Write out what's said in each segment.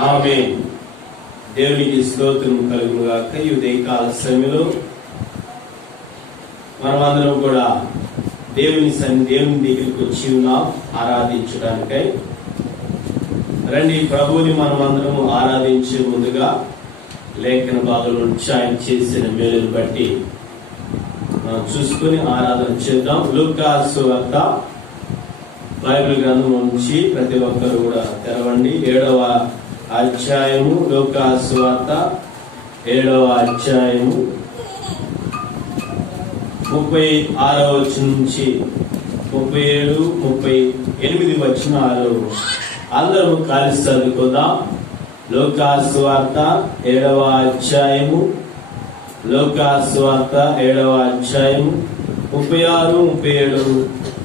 ఆమేన్. దేవునికి స్తోత్రం కలుగును గాక. ఈ ఉదయకాల సమయంలో మనమందరం కూడా దేవుని దగ్గరికి వచ్చి ఉన్నాం ఆరాధించడానికై. రండి, ప్రభువుని మనమందరము ఆరాధించే ముందుగా లేఖన భాగంలో ఆయన చేసిన మేలును బట్టి మనం చూసుకుని ఆరాధన చేద్దాం. లూకా సువార్త బైబిల్ గ్రంథం నుంచి ప్రతి ఒక్కరు కూడా తెరవండి. 7వ అధ్యాయము, లూకా సువార్త 7వ అధ్యాయము 36వ వచనం నుంచి 37, 38 వచనాలు అందరము కలిసి చదువుకుందాం. లూకా సువార్త 7వ అధ్యాయము, లూకా సువార్త 7వ అధ్యాయము 36, 37,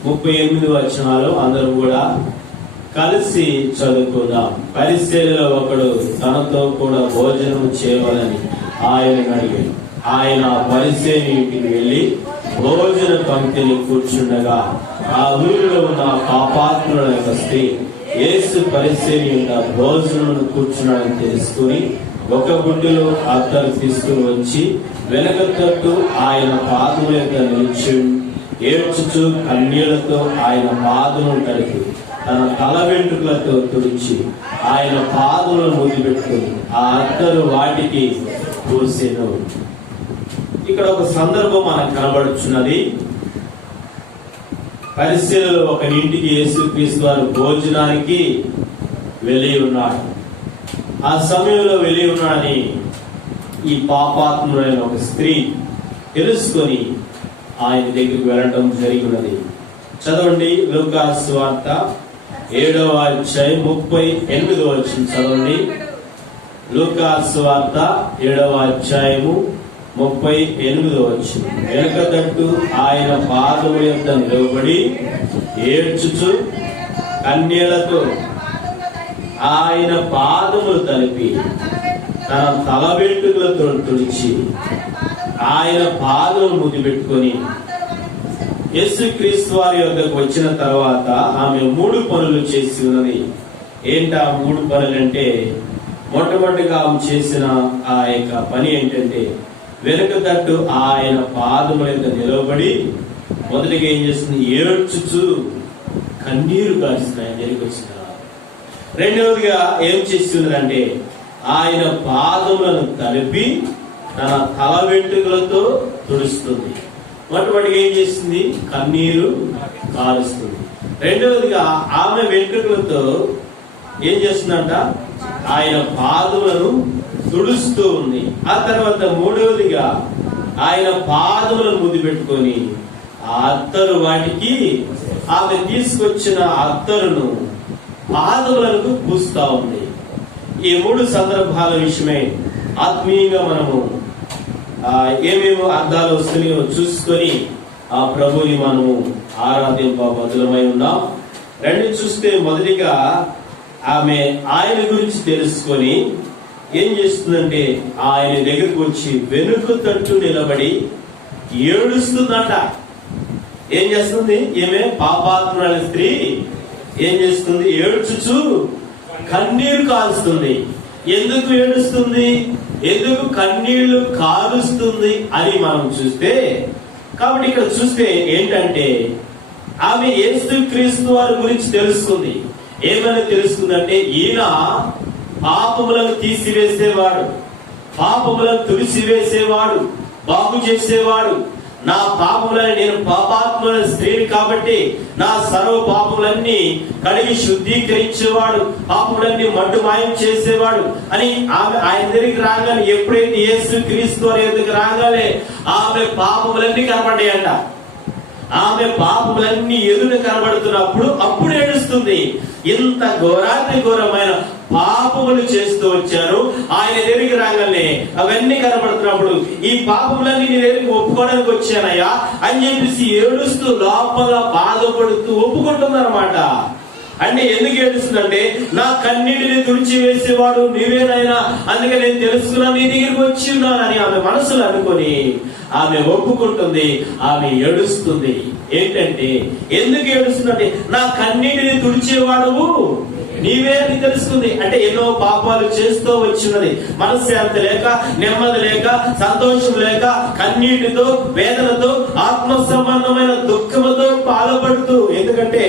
38 వచనాలు అందరూ కూడా కలిసి చదువుకుందాం. పరిసయ్యులలో ఒకడు తనతో కూడా భోజనం చేయవాలని ఆయన అడిగాడు. ఆయన పరిసయ్యుని ఇంటికి వెళ్లి భోజన పంక్తిని కూర్చుండగా ఆ ఊరిలో ఉన్న పాపాత్ముల యొక్క స్త్రీ యేసు పరిసయ్యుని యొక్క భోజనం కూర్చున్నాడని తెలుసుకుని ఒక గుడ్డలో అత్తరు తీసుకుని వచ్చి వెనక తట్టు ఆయన పాదముల యొక్క నిలిచి ఏడ్చుచు కన్నీళ్లతో ఆయన పాదములను తడిపి తన తల వెంట్రుకలతో తుడిచి ఆయన పాదములను ముద్దుపెట్టుకుని ఆ అత్తరు వాటికి పూసెను. ఇక్కడ ఒక సందర్భం మనకు కనబడుచున్నది. పరిసయ్యులలో ఒక ఇంటికి యేసుక్రీస్తు వారు భోజనానికి వెళ్ళి ఉన్నాడు. ఆ సమయంలో వెళ్ళి ఉన్నాడని ఈ పాపాత్ములైన ఒక స్త్రీ తెలుసుకొని ఆయన దగ్గరికి వెళ్ళడం జరిగినది. చదవండి, లూకా సువార్త 7వ అధ్యాయం 38వ వచనం చదవండి. లూకా సువార్త 7వ అధ్యాయము 38వ వచనం. వెనక తట్టు ఆయన పాదముల యొద్ద నిలబడి ఏడ్చుచు కన్నీళ్లతో ఆయన పాదములు తలిపి తన తల వెంట్రుకలతో తుడిచి ఆయన పాదములు ముద్దు పెట్టుకొని యేసుక్రీస్తు వారి యొద్దకు వచ్చిన తర్వాత ఆమె 3 పనులు చేసి ఉన్నది. ఏంటా 3 పనులు అంటే, మొట్టమొదటిగా ఆమె చేసిన ఆ యొక్క పని ఏంటంటే వెనుక తట్టు ఆయన పాదముల యొక్క నిలబడి మొదటిగా ఏం చేస్తుంది, ఏడ్చుచు కన్నీరు కారుస్తుంది ఆయన దగ్గరికి వచ్చిన. రెండవదిగా ఏం చేస్తున్నదంటే ఆయన పాదములను తలిపి తన తల వెంట్రుకలతో తుడుస్తుంది. మొట్టమొదటిగా ఏం చేస్తుంది, కన్నీరు కారుస్తుంది. రెండవదిగా ఆమె వెంట్రుకలతో ఏం చేస్తుందంట, ఆయన పాదములను తుడుస్తూ ఉంది. ఆ తర్వాత మూడవదిగా ఆయన పాదములను ముద్దు పెట్టుకొని ఆ అత్తరు వాటికి ఆమె తీసుకొచ్చిన అత్తరును పాదములకు పూస్తా ఉంది. ఈ 3 సందర్భాల విషయమై ఆత్మీయంగా మనము ఏమేమో అర్థాలు వస్తున్నాయో చూసుకొని ఆ ప్రభుని మనము ఆరాధింపబద్ధులమై ఉన్నాం. రెండు చూస్తే మొదటిగా ఆమె ఆయన గురించి తెలుసుకొని ఏం చేస్తుందంటే ఆయన దగ్గరకు వచ్చి వెనుక తట్టు నిలబడి ఏడుస్తుందట. ఏం చేస్తుంది ఈమె పాపాత్మురాలి స్త్రీ? ఏం చేస్తుంది, ఏడ్చుచు కన్నీరు కారుస్తుంది. ఎందుకు ఏడుస్తుంది, ఎందుకు కన్నీళ్లు కారుస్తుంది అని మనం చూస్తే, కాబట్టి ఇక్కడ చూస్తే ఏంటంటే ఆమె యేసుక్రీస్తు వారి గురించి తెలుసుకుంది. ఏమని తెలుసుకుందంటే ఈయన పాపములను తీసివేసేవాడు, పాపములను తుడిసివేసేవాడు, బాగు చేసేవాడు. నా పాపములని, నేను పాపాత్ముల స్త్రీని కాబట్టి నా సర్వ పాపములన్నీ కడిగి శుద్ధీకరించేవాడు, పాపములన్నీ మడ్డు మాయం చేసేవాడు అని ఆమె ఆయన దగ్గరికి రాగానే, ఎప్పుడైతే యేసుక్రీస్తు వారి దగ్గరికి రాగానే ఆమె పాపములన్నీ కనపడ్డాయంట. ఆమె పాపములన్నీ ఎదుట కనబడుతున్నప్పుడు అప్పుడు ఏడుస్తుంది. ఇంత ఘోరాతి ఘోరమైన పాపములు చేస్తూ వచ్చారు. ఆయన దగ్గరికి రాగానే అవన్నీ కనబడుతున్నప్పుడు ఈ పాపములన్నీ నీ దగ్గరికి ఒప్పుకోవడానికి వచ్చానయ్యా అని చెప్పేసి ఏడుస్తూ లోపల బాధపడుతూ ఒప్పుకుంటుందన్నమాట. అంటే ఎందుకు ఏడుస్తుందంటే, నా కన్నీటిని తుడిచివేసేవాడు నీవేనైనా, అందుకే నేను తెలుసుకున్నా నీ దగ్గరికి వచ్చి ఉన్నానని ఆమె మనసులో అనుకొని ఆమె ఒప్పుకుంటుంది. ఆమె ఏడుస్తుంది. ఏంటంటే ఎందుకు ఏడుస్తుందంటే, నా కన్నీటిని తుడిచేవాడువు నీవే అని తెలుసుకుంది. అంటే ఎన్నో పాపాలు చేస్తూ వచ్చినది, మనశ్శాంతి లేక, నెమ్మది లేక, సంతోషం లేక, కన్నీటితో, వేదనతో, ఆత్మ సంబంధమైన దుఃఖముతో బాధపడుతూ, ఎందుకంటే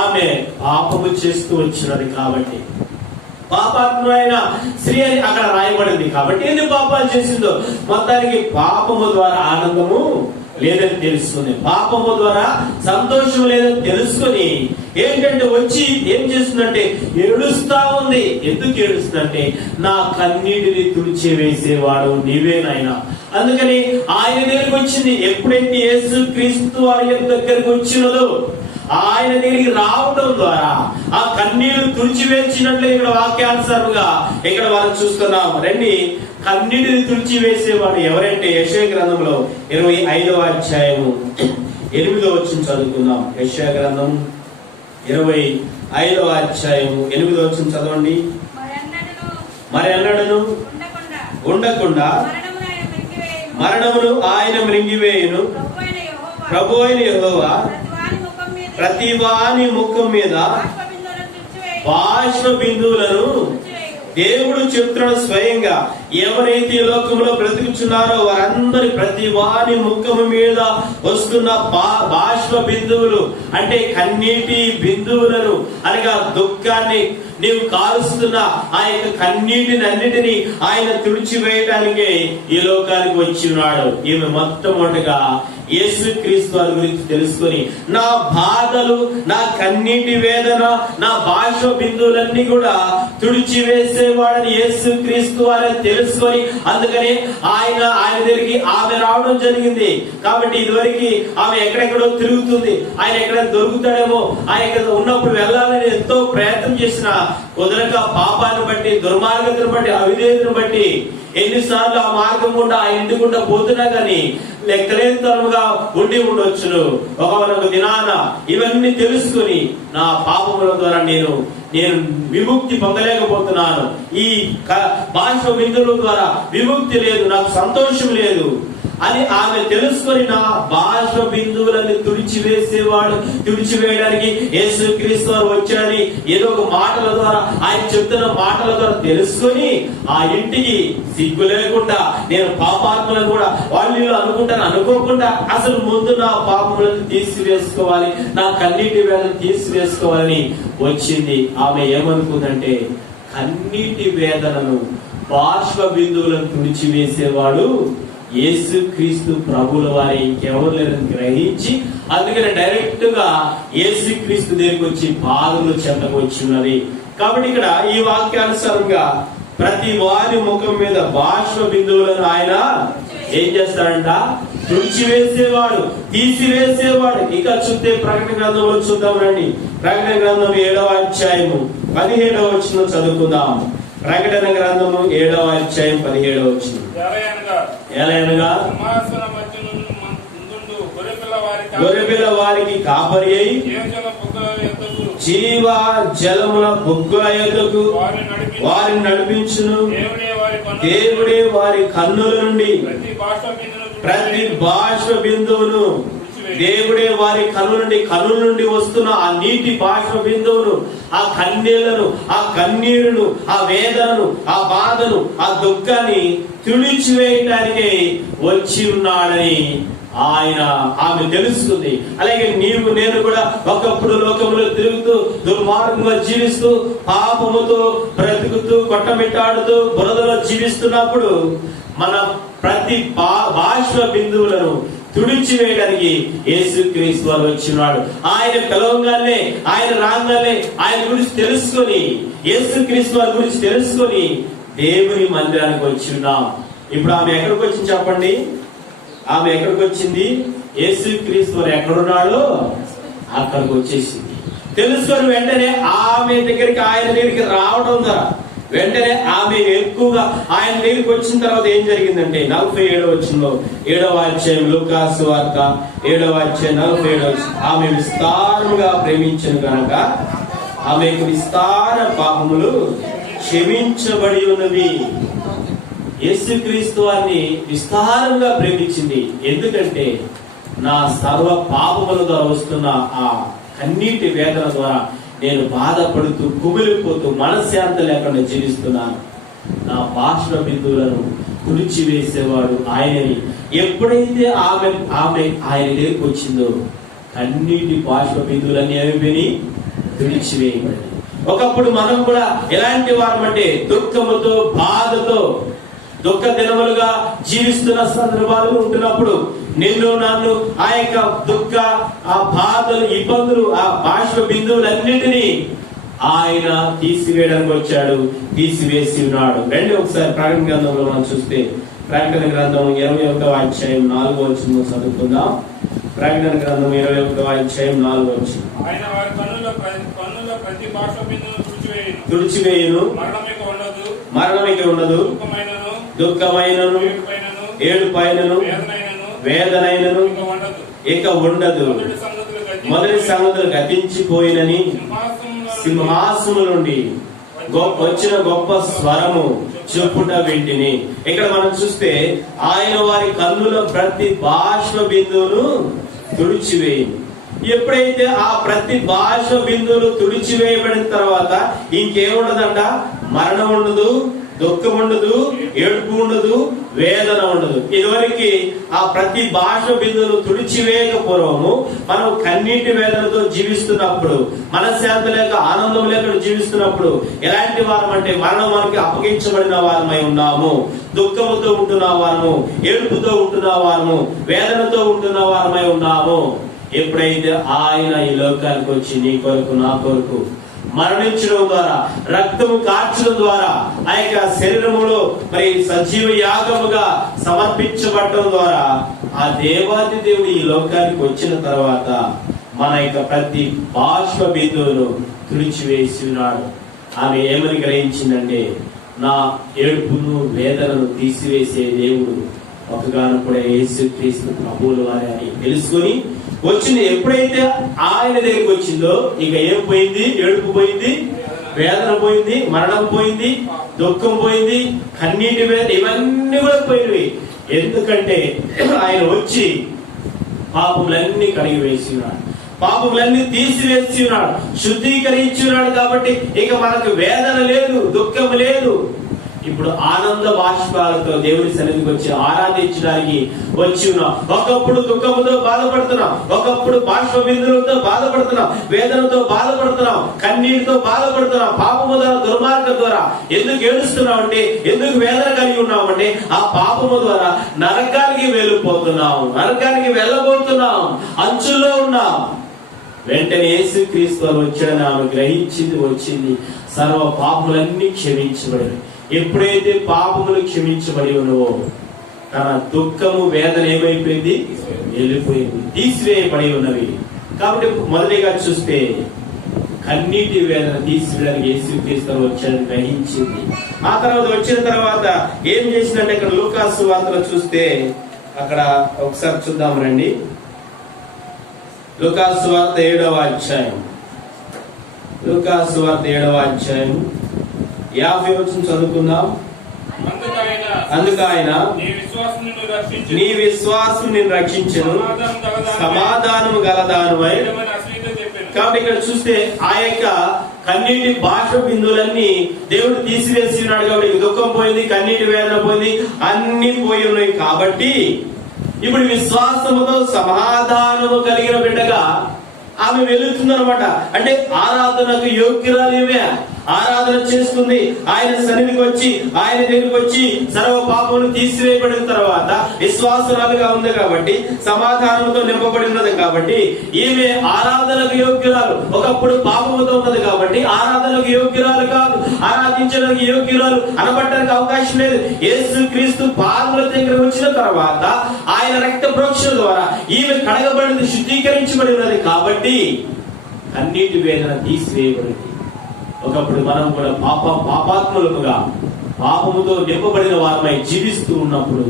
ఆమె పాపము చేస్తూ వచ్చినది కాబట్టి. పాపాత్మైన స్త్రీ అని అక్కడ రాయబడింది కాబట్టి ఎన్ని పాపాలు చేసిందో మొత్తానికి పాపము ద్వారా ఆనందము లేదని తెలుసుకుని, పాపము ద్వారా సంతోషం లేదని తెలుసుకొని ఏంటంటే వచ్చి ఏం చేస్తుందంటే ఏడుస్తా ఉంది. ఎందుకు ఏడుస్తుందంటే నా కన్నీటిని తుడిచి వేసేవాడు నీవేనాయనా. అందుకని ఆయన దగ్గరికి వచ్చింది. ఎప్పుడైతే యేసు క్రీస్తు వారి దగ్గరికి వచ్చినదో ఆయన దగ్గరికి రావడం ద్వారా ఆ కన్నీళ్లు తుడిచివేసినట్లు ఇక్కడ వాక్యానుసారంగా ఇక్కడ మనం చూస్తున్నాం. రండి, కన్నీటిని తుడిచివేసేవాడు ఎవరంటే యెషయా గ్రంథంలో 25వ అధ్యాయము 8వ వచనం చదువుకుందాం. యెషయా గ్రంథం 25వ అధ్యాయము 8వ వచనం చదవండి. మరి అన్నడను ఉండకుండా మరణమును ఆయన మృంగివేయును, ప్రభు అయిన యెహోవా ప్రతి వాని ముఖం మీద బాష్ప బిందువులను దేవుడు చెప్తున్నాడు స్వయంగా. ఎవరైతే ఈ లోకంలో బ్రతుకుచున్నారో వారందరి ప్రతి వాని ముఖము మీద వస్తున్న బాష్ప బిందువులు అంటే కన్నీటి బిందువులను అనగా దుఃఖాన్ని నీవు కాలుస్తున్న ఆ యొక్క కన్నీటిని అన్నిటినీ ఆయన తుడిచివేయటానికే ఈ లోకానికి వచ్చి ఉన్నాడు. ఈమె మొట్టమొదటిగా యేసు క్రీస్తు వారి గురించి తెలుసుకొని నా బాధలు, నా కన్నీటి వేదన, నా బాష్ప బిందువులన్నీ కూడా తుడిచివేసేవాడని యేసు క్రీస్తు వారిని తెలుసుకొని అందుకని ఆయన దగ్గరికి ఆమె రావడం జరిగింది. కాబట్టి ఇదివరకు ఆమె ఎక్కడెక్కడో తిరుగుతుంది, ఆయన ఎక్కడ దొరుకుతాడేమో, ఆయన ఇక్కడ ఉన్నప్పుడు వెళ్ళాలని ఎంతో ప్రయత్నం చేసిన కుదరక పాపాన్ని బట్టి, దుర్మార్గతను బట్టి, అవిధేయతను బట్టి ఎన్నిసార్లు ఆ మార్గం గుండా ఆ ఇంటి గుండా పోతున్నా గాని లెక్కలేని తరముగా ఉండి ఉండొచ్చును. ఒక దినాన ఇవన్నీ తెలుసుకుని నా పాపముల ద్వారా నేను విముక్తి పొందలేకపోతున్నాను, ఈ బాష్ప బిందువుల ద్వారా విముక్తి లేదు, నాకు సంతోషం లేదు అని ఆమె తెలుసుకొని నా బాష్ప బిందువులని తుడిచివేయడానికి యేసు క్రీస్తు వారు వచ్చాడని ఏదో ఒక మాటల ద్వారా, ఆయన చెప్తున్న మాటల ద్వారా తెలుసుకొని ఆ ఇంటికి సిగ్గు లేకుండా నేను పాపాత్మలను కూడా వాళ్ళు అనుకోకుండా అసలు ముందు నా పాపములను తీసివేసుకోవాలి, నా కన్నీటి వేదన తీసివేసుకోవాలని వచ్చింది. ఆమె ఏమనుకుందంటే కన్నీటి వేదనను, బాష్ప బిందువులను తుడిచివేసేవాడు యేసు క్రీస్తు ప్రభుల వారి ఇంకెవరు లేరని గ్రహించి అందుకని డైరెక్ట్ గా యేసు క్రీస్తు దగ్గరికి వచ్చి పాదముల చెంతకు వచ్చి ఉన్నది. కాబట్టి ఇక్కడ ఈ వాక్యానుసారంగా ప్రతి వారి ముఖం మీద బాష్ప బిందువులను ఆయన ఏం చేస్తాడంట? తుడిచివేసేవాడు, తీసివేసేవాడు. ఇక చూస్తే ప్రకటన గ్రంథంలో చూద్దాం రండి. ప్రకటన గ్రంథం 7వ అధ్యాయము 17వ వచనం చదువుకుందాం. ప్రకటన గ్రంథము 7వ అధ్యాయం 17వ వచనం. ఎలయనగా గొర్రెపిల్ల వారికి కాపరి అయి జీవ జలముల బొగ్గుల యొద్దకు వారిని నడిపించును. దేవుడే వారి కన్నుల నుండి ప్రతి బాష్ప బిందువును, దేవుడే వారి కన్నుల నుండి వస్తున్న ఆ నీటి బాష్ప బిందువును, ఆ కన్నీళ్లను, ఆ కన్నీరును, ఆ వేదనను, ఆ బాధను, ఆ దుఃఖాన్ని తుడిచివేయటానికి వచ్చి ఉన్నాడని ఆమె తెలుసుకుంది. అలాగే నీవు నేను కూడా ఒకప్పుడు లోకంలో తిరుగుతూ దుర్మార్గంగా జీవిస్తూ పాపముతో బ్రతుకుతూ కొట్టమిట్టాడుతూ బురదలో జీవిస్తున్నప్పుడు మన ప్రతి బాష్ప బిందువులను తుడిచివేయడానికి యేసుక్రీస్తు వారు వచ్చినాడు. ఆయన పిలవంగానే, ఆయన రాగానే ఆయన గురించి తెలుసుకొని, యేసుక్రీస్తు వారి గురించి తెలుసుకొని దేవుని మందిరానికి వచ్చి ఉన్నాం. ఇప్పుడు ఆమె ఎక్కడికి వచ్చింది చెప్పండి? ఆమె ఎక్కడికి వచ్చింది? యేసుక్రీస్తు వారు ఎక్కడున్నాడో అక్కడికి వచ్చేసింది. తెలుసుకొని వెంటనే ఆమె దగ్గరికి, ఆయన దగ్గరికి రావడం ద్వారా వెంటనే ఆమె ఎక్కువగా ఆయన దగ్గరికి వచ్చిన తర్వాత ఏం జరిగిందంటే 47వ వచనంలో 7వ అధ్యాయం లూకాసు వార్త 7వ అధ్యాయం 47వ వచనం. ఆమె విస్తారముగా ప్రేమించను కనుక ఆమెకు విస్తార పాపములు క్షమించబడి ఉన్నవి. యేసుక్రీస్తు వారిని విస్తారంగా ప్రేమించింది. ఎందుకంటే నా సర్వ పాపముల ద్వారా వస్తున్న ఆ కన్నీటి వేదన ద్వారా నేను బాధపడుతూ కుమిలిపోతూ మనశ్శాంతి లేకుండా జీవిస్తున్నాను. నా బాష్ప బిందువులను తుడిచివేసేవాడు ఆయనని. ఎప్పుడైతే ఆమె ఆయన దగ్గరికి వచ్చిందో కన్నీటి బాష్ప బిందువులన్నీ ఏమైపోయి తుడిచివేయబడి. ఒకప్పుడు మనం కూడా ఎలాంటి వారమంటే దుఃఖముతో బాధతో దుఃఖ దినములుగా జీవిస్తున్న సందర్భాలు ఉంటున్నప్పుడు నిన్ను నన్ను ఆ యొక్క దుఃఖ, ఆ బాధలు, ఇబ్బందులు, ఆ బాష్ప బిందువులన్నిటినీ ఆయన తీసివేయడానికి వచ్చాడు, తీసివేసి ఉన్నాడు. రండి ఒకసారి ప్రకటన గ్రంథంలో మనం చూస్తే, ప్రకటన గ్రంథం 21వ అధ్యాయం 4వ వచనం చదువుకుందాం. ప్రకటన గ్రంథం 21వ అధ్యాయం 4వ వచనం. ఆయన వారి కన్నుల ప్రతి బాష్ప బిందువును తుడిచివేయును, మరణమిక ఉండదు, దుఃఖమైనను ఏడుపైనను వేదనైనను ఇక ఉండదు. మొదటి సంగతులు గతించిపోయినని సింహాసనం నుండి వచ్చిన గొప్ప స్వరము చెప్పుట వింటిని. ఇక్కడ మనం చూస్తే ఆయన వారి కన్నుల ప్రతి బాష్ప బిందువును తుడిచివేయను. ఎప్పుడైతే ఆ ప్రతి బాష్ప బిందువులు తుడిచివేయబడిన తర్వాత ఇంకేముండదంట? మరణం ఉండదు, దుఃఖం ఉండదు, ఏడుపు ఉండదు, వేదన ఉండదు. ఇదివరకు ఆ ప్రతి భాష బిందువును తుడిచివేయక పూర్వము మనం కన్నీటి వేదనతో జీవిస్తున్నప్పుడు, మనశ్శాంతి లేక ఆనందం లేక జీవిస్తున్నప్పుడు ఎలాంటి వారం అంటే మరణం మనకి అప్పగించబడిన వారమై ఉన్నాము, దుఃఖముతో ఉంటున్న వారము, ఏడుపుతో ఉంటున్న వారము, వేదనతో ఉంటున్న వారమై ఉన్నాము. ఎప్పుడైతే ఆయన ఈ లోకానికి వచ్చి నీ కొరకు నా కొరకు మరణించడం ద్వారా, రక్తము కార్చడం ద్వారా, ఆ యొక్క శరీరములో మరి సజీవ యాగముగా సమర్పించబడటం ద్వారా ఆ దేవాది దేవుడు ఈ లోకానికి వచ్చిన తర్వాత మన యొక్క ప్రతి బాష్ప బిందువును తుడిచివేసి ఉన్నాడు. ఆమె ఏమని గ్రహించిందంటే, నా ఏడుపును వేదనను తీసివేసే దేవుడు ఒకగానొప్పుడే యేసుక్రీస్తు ప్రభువుల వారే అని తెలుసుకొని వచ్చింది. ఎప్పుడైతే ఆయన దగ్గరికి వచ్చిందో ఇక ఏం పోయింది? ఏడుపు పోయింది, వేదన పోయింది, మరణం పోయింది, దుఃఖం పోయింది, కన్నీటి వేదన, ఇవన్నీ కూడా పోయినవి. ఎందుకంటే ఆయన వచ్చి పాపములన్నీ కడిగి వేసి ఉన్నాడు, పాపములన్నీ తీసివేసి ఉన్నాడు, శుద్ధీకరించి ఉన్నాడు. కాబట్టి ఇక మనకు వేదన లేదు, దుఃఖం లేదు. ఇప్పుడు ఆనంద బాష్పాలతో దేవుడి సన్నిధికి వచ్చి ఆరాధించడానికి వచ్చి ఉన్నాం. ఒకప్పుడు దుఃఖముతో బాధపడుతున్నాం, ఒకప్పుడు బాష్ప బిందువులతో బాధపడుతున్నాం, వేదనతో బాధపడుతున్నాం, కన్నీటితో బాధపడుతున్నాం, పాపము ద్వారా, దుర్మార్గం ద్వారా. ఎందుకు ఏడుస్తున్నాం అంటే, ఎందుకు వేదన కలిగి ఉన్నామంటే ఆ పాపము ద్వారా నరకానికి వెళ్ళిపోతున్నాం, నరకానికి వెళ్ళబోతున్నాం, అంచుల్లో ఉన్నాం. వెంటనే యేసుక్రీస్తు వచ్చాడని ఆమె గ్రహించింది, వచ్చింది. సర్వ పాపములన్నీ క్షమించబడి, ఎప్పుడైతే పాపములు క్షమించబడి ఉన్నవో తన దుఃఖము వేదన ఏమైపోయింది? వెళ్ళిపోయింది, తీసివేయబడి ఉన్నవి. కాబట్టి మొదటిగా చూస్తే కన్నీటి వేదన తీసివేయడానికి యేసుక్రీస్తు వచ్చాడని గ్రహించింది. ఆ తర్వాత వచ్చిన తర్వాత ఏం చేసిందంటే, ఇక్కడ లూకాసు సువార్తలో చూస్తే అక్కడ ఒకసారి చూద్దాం రండి. లూకాసు సువార్త 7వ అధ్యాయం, లూకాసు సువార్త 7వ అధ్యాయం 50వ వచనం చదువుకుందాం. అందుకు ఆయన నీ విశ్వాసం నిన్ను రక్షించెను, సమాధానము గలదానువై. కాబట్టి ఇక్కడ చూస్తే ఆ యొక్క కన్నీటి బాష్ప బిందువులన్నీ దేవుడు తీసివేసి ఉన్నాడు. కాబట్టి దుఃఖం పోయింది, కన్నీటి వేదన పోయింది, అన్ని పోయి ఉన్నాయి. కాబట్టి ఇప్పుడు విశ్వాసముతో సమాధానము కలిగిన బిడ్డగా ఆమె వెళుతుందన్నమాట. అంటే ఆరాధనకు యోగ్యురాలు ఇవే. ఆరాధన చేసుకుంది, ఆయన సన్నిధికి వచ్చి, ఆయన దగ్గరికి వచ్చి సర్వ పాపములు తీసివేయబడిన తర్వాత విశ్వాసురాలుగా ఉంది కాబట్టి, సమాధానంతో నింపబడి ఉన్నది కాబట్టి ఈమె ఆరాధనకు యోగ్యురాలు. ఒకప్పుడు పాపముతో ఉన్నది కాబట్టి ఆరాధనకు యోగ్యురాలు కాదు, ఆరాధించడానికి యోగ్యురాలు అనబడడానికి అవకాశం లేదు. యేసుక్రీస్తు పాదముల దగ్గర వచ్చిన తర్వాత ఆయన రక్త ప్రోక్షణ ద్వారా ఈమె కడగబడింది, శుద్ధీకరించబడి ఉన్నది. కాబట్టి అన్నిటి వేదన తీసివేయబడింది. ఒకప్పుడు మనం కూడా పాపాత్ములముగా పాపముతో నింపబడిన వారమై జీవిస్తూ ఉన్నప్పుడు,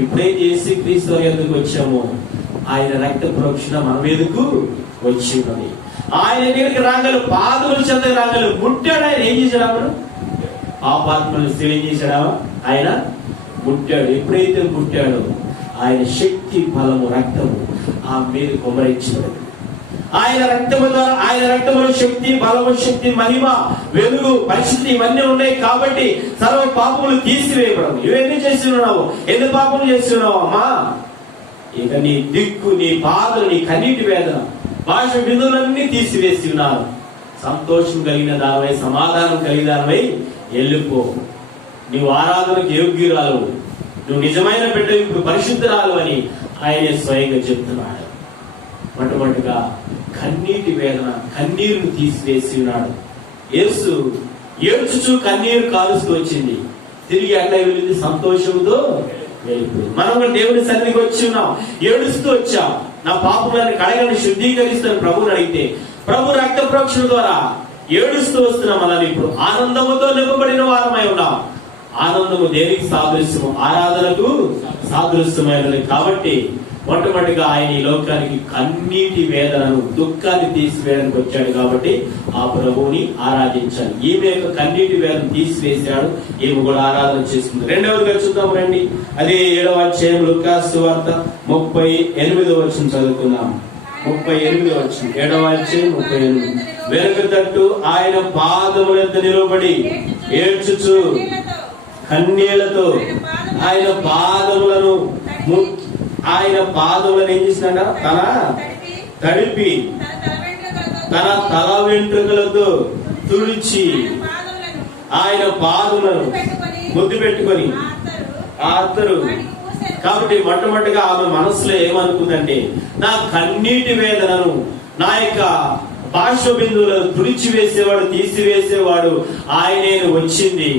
ఎప్పుడైతే యేసుక్రీస్తు ఎందుకు వచ్చామో ఆయన రక్త ప్రోక్షణ మన మీదకు వచ్చి ఉన్నది. ఆయన దగ్గరికి రాగలు, పాదముల చెంతకు రాగలు, ముట్టాడు. ఆయన ఏం చేశాడు? అప్పుడు పాపాత్మలు ఏం చేశాడా? ఆయన ముట్టాడు. ఎప్పుడైతే ముట్టాడో ఆయన శక్తి, బలము, రక్తము ఆ మీద కుమ్మరించబడింది. ఆయన రక్తము ద్వారా, ఆయన రక్తములో శక్తి, బలము, శక్తి, మహిమ, వెలుగు, పరిశుద్ధి ఇవన్నీ ఉన్నాయి కాబట్టి సర్వ పాపములు తీసివేయబడము. ఇవన్నీ చేసి ఉన్నావు, ఎన్ని పాపములు చేసి ఉన్నావు అమ్మా? ఇక నీ దిక్కు, నీ బాధలు, నీ కన్నీటి వేదన, భాష బిందువులన్నీ తీసివేసి ఉన్నారు. సంతోషం కలిగిన దానివై, సమాధానం కలిగిన దానివై వెళ్ళిపో. నువ్వు ఆరాధనకు యోగ్యురాలు, నువ్వు నిజమైన బిడ్డ, ఇప్పుడు పరిశుద్ధురాలు అని ఆయన స్వయంగా చెప్తున్నాడు. మొట్టమొదటిగా కన్నీటి వేదన, కన్నీరును తీసివేసి ఉన్నాడు. యేసు ఏడ్చుచు కన్నీరు కాలుస్తూ వచ్చింది, తిరిగి అట్లా వెళ్ళింది, సంతోషంతో వెళ్ళిపోయింది. మనం కూడా దేవుని సన్నిధికి వచ్చి ఉన్నాం, ఏడుస్తూ వచ్చాం. నా పాపములను కడగని శుద్ధీకరిస్తాను ప్రభుని అడిగితే, ప్రభు రక్త ప్రోక్షణ ద్వారా ఏడుస్తూ వస్తున్నాం. అలానే ఇప్పుడు ఆనందముతో నింపబడిన వారమై ఉన్నాం. ఆనందము దేనికి సాదృశ్యము? ఆరాధనకు సాదృశ్యమైనది. కాబట్టి మొట్టమొదటిగా ఆయన ఈ లోకానికి కన్నీటి వేదనను, దుఃఖాన్ని తీసివేయడానికి వచ్చాడు. కాబట్టి ఆ ప్రభువుని ఆరాధించాలి. ఈమె యొక్క కన్నీటి వేదన తీసివేశాడు, ఈమె కూడా ఆరాధన చేస్తుంది. రెండవదిగా చూద్దాం రండి. అదే 7వ అధ్యాయం లూకాసు సువార్త 38వ వచనం చదువుకున్నాం. 38వ వచనం, 7వ అధ్యాయం 38. వెనుక తట్టు ఆయన పాదములంత నిలబడి ఏడ్చుచు కన్నీళ్లతో ఆయన పాదములను ఏం చేసినాడ? తడిపి తన తల వెంట్రుకలతో తుడిచి ఆయన పాదములను ముద్దు పెట్టుకొని అత్తరు. కాబట్టి మొట్టమొదటిగా ఆమె మనసులో ఏమనుకుందంటే, నా కన్నీటి వేదనను, నా యొక్క బాష్ప బిందువులను తుడిచి వేసేవాడు, తీసివేసేవాడు ఆయనే వచ్చింది.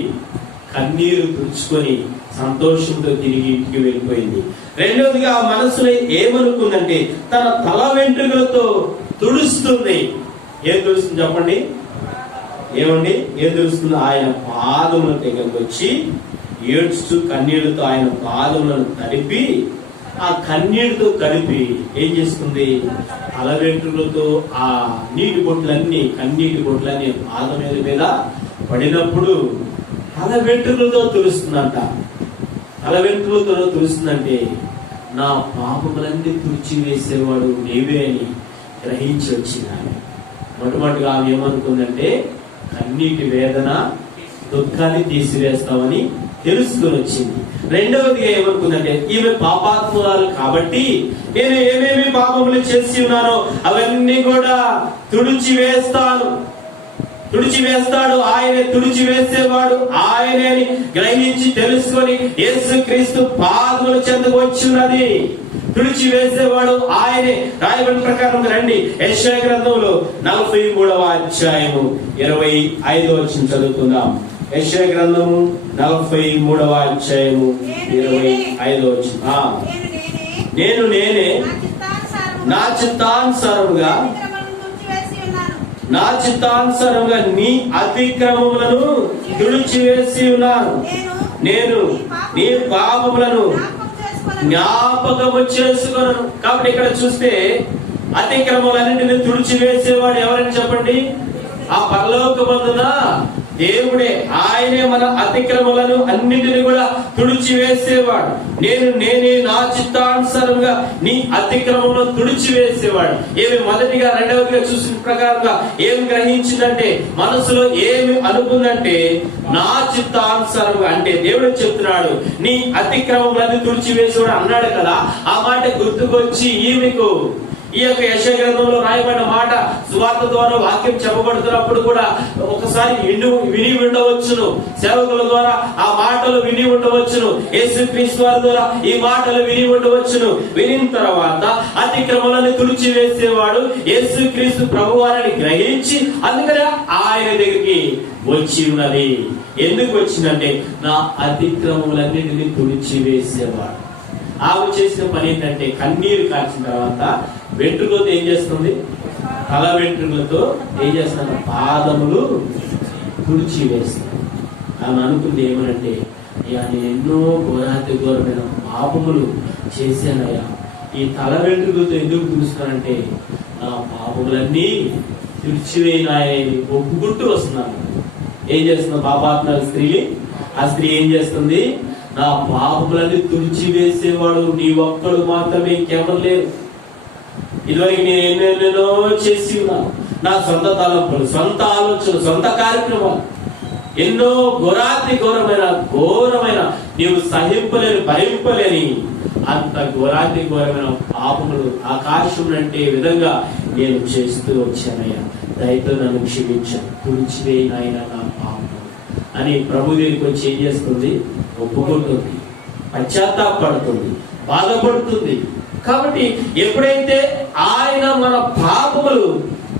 కన్నీరు తుడుచుకొని సంతోషంతో తిరిగి ఇంటికి వెళ్ళిపోయింది. రెండవదిగా ఆ మనసులో ఏమనుకుందంటే, తన తల వెంట్రుకలతో తుడుస్తుంది. ఏం తుడుస్తుంది చెప్పండి? ఏమండి ఏం తుడుస్తుంది? ఆయన పాదముల దగ్గరకు వచ్చి ఏడ్చుతూ కన్నీళ్లతో ఆయన పాదములను తడిపి, ఆ కన్నీటితో తడిపి ఏం చేస్తుంది? తల వెంట్రుకలతో ఆ నీటి బొట్లన్నీ, కన్నీటి బొట్లన్నీ పాదం మీద పడినప్పుడు తల వెంట్రుకలతో తుడుస్తుందంట. తల వెంట్రుకలతో తుడుస్తుందంటే, నా పాపములన్నీ తుడిచి వేసేవాడు నీవే అని గ్రహించి వచ్చింది. మొట్టమొదటిగా ఆమె ఏమనుకుందంటే, కన్నీటి వేదన, దుఃఖాన్ని తీసివేస్తామని తెలుసుకుని వచ్చింది. రెండవదిగా ఏమనుకుందంటే, ఈమె పాపాత్మురాలు కాబట్టి నేను ఏమేమి పాపములు చేసి ఉన్నానో అవన్నీ కూడా తుడిచివేస్తాడు. ఆయనే తుడిచి వేసేవాడు ఆయనే అని గ్రహించి తెలుసుకొని యేసుక్రీస్తు పాదముల చెంతకు వచ్చినది. తుడిచి వేసేవాడు ఆయనే. రాయబడిన ప్రకారం రండి, యెషయా గ్రంథంలో 43వ అధ్యాయము 25వ వచనం చదువుకుందాం. యెషయా గ్రంథము 43వ అధ్యాయము 25వ వచనం. నేనే నా చిత్తానుసారముగా నీ అతిక్రమములను తుడిచివేసి ఉన్నాను. నేను నీ పాపములను జ్ఞాపకము చేసుకొనను. కాబట్టి ఇక్కడ చూస్తే అతిక్రమములన్నింటినీ తుడిచివేసేవాడు ఎవరని చెప్పండి? ఆ పరలోకమందున దేవుడే. ఆయనే మన అతిక్రమలను అన్నింటినీ కూడా తుడిచివేసేవాడు. నేనే నా చిత్తానుసారంగా నీ అతిక్రమములను తుడిచివేసేవాడు. ఏమి మొదటిగా రెండవదిగా చూసిన ప్రకారంగా ఏమి గ్రహించిందంటే, మనసులో ఏమి అనుకుందంటే, నా చిత్తానుసారంగా. అంటే దేవుడు చెప్తున్నాడు, నీ అతిక్రమములను తుడిచివేసేవాడు అన్నాడు కదా. ఆ మాట గుర్తుకొచ్చి ఈమెకు ఈ యొక్క యెషయా గ్రంథంలో రాయబడిన మాట సువార్త ద్వారా వాక్యం చెప్పబడుతున్నప్పుడు కూడా ఒకసారి విని ఉండవచ్చును, సేవకుల ద్వారా ఆ మాటలు విని ఉండవచ్చును, యేసుక్రీస్తు వారి ద్వారా ఈ మాటలు విని ఉండవచ్చును. వినిన తర్వాత అతిక్రమలను తుడిచివేసేవాడు యేసుక్రీస్తు ప్రభువారిని గ్రహించి అందుకనే ఆయన దగ్గరికి వచ్చి ఉన్నది. ఎందుకు వచ్చిందంటే, నా అతిక్రమములన్నింటినీ తుడిచివేసేవాడు. ఆమె చేసిన పని ఏంటంటే, కన్నీరు కార్చిన తర్వాత వెంట్రుకలతో ఏం చేస్తుంది? తల వెంట్రుకలతో ఏం చేస్తున్నా? పాదములు తుడిచి వేస్తుంది. ఆమె అనుకుంది ఏమనంటే, నేను ఎన్నో ఘోరమైన పాపములు చేశానయ్యా, ఈ తల వెంట్రుకలతో ఎందుకు తుడుస్తున్నానంటే, నా పాపములన్నీ తుడిచివేనాయని ఒప్పుకుంటూ వస్తున్నాను. ఏం చేస్తున్నా? పాపాత్మ స్త్రీ. ఆ స్త్రీ ఏం చేస్తుంది? నా పాపములన్నీ తుడిచివేసేవాడు నీ ఒక్కడు మాత్రమే, ఇంకెవరు లేరు. ఇదివరకు నేను ఎన్నెన్నెన్నో చేసి ఉన్నాను. నా సొంత తలంపులు, సొంత ఆలోచనలు, సొంత కార్యక్రమాలు, ఎన్నో ఘోరమైన నీవు సహింపలేని, భరింపలేని అంత ఘోరమైన పాపములు ఆకాశం అంటే విధంగా నేను చేస్తూ వచ్చానయ్యా. దయతో నన్ను క్షమించాను, తుడిచివేయి నాయన నా పాపం అని ప్రభు దగ్గరికి వచ్చి ఏం చేస్తుంది? ఒప్పుకుంటుంది, పశ్చాత్తాపడుతుంది, బాధపడుతుంది. కాబట్టి ఎప్పుడైతే ఆయన మన పాపములు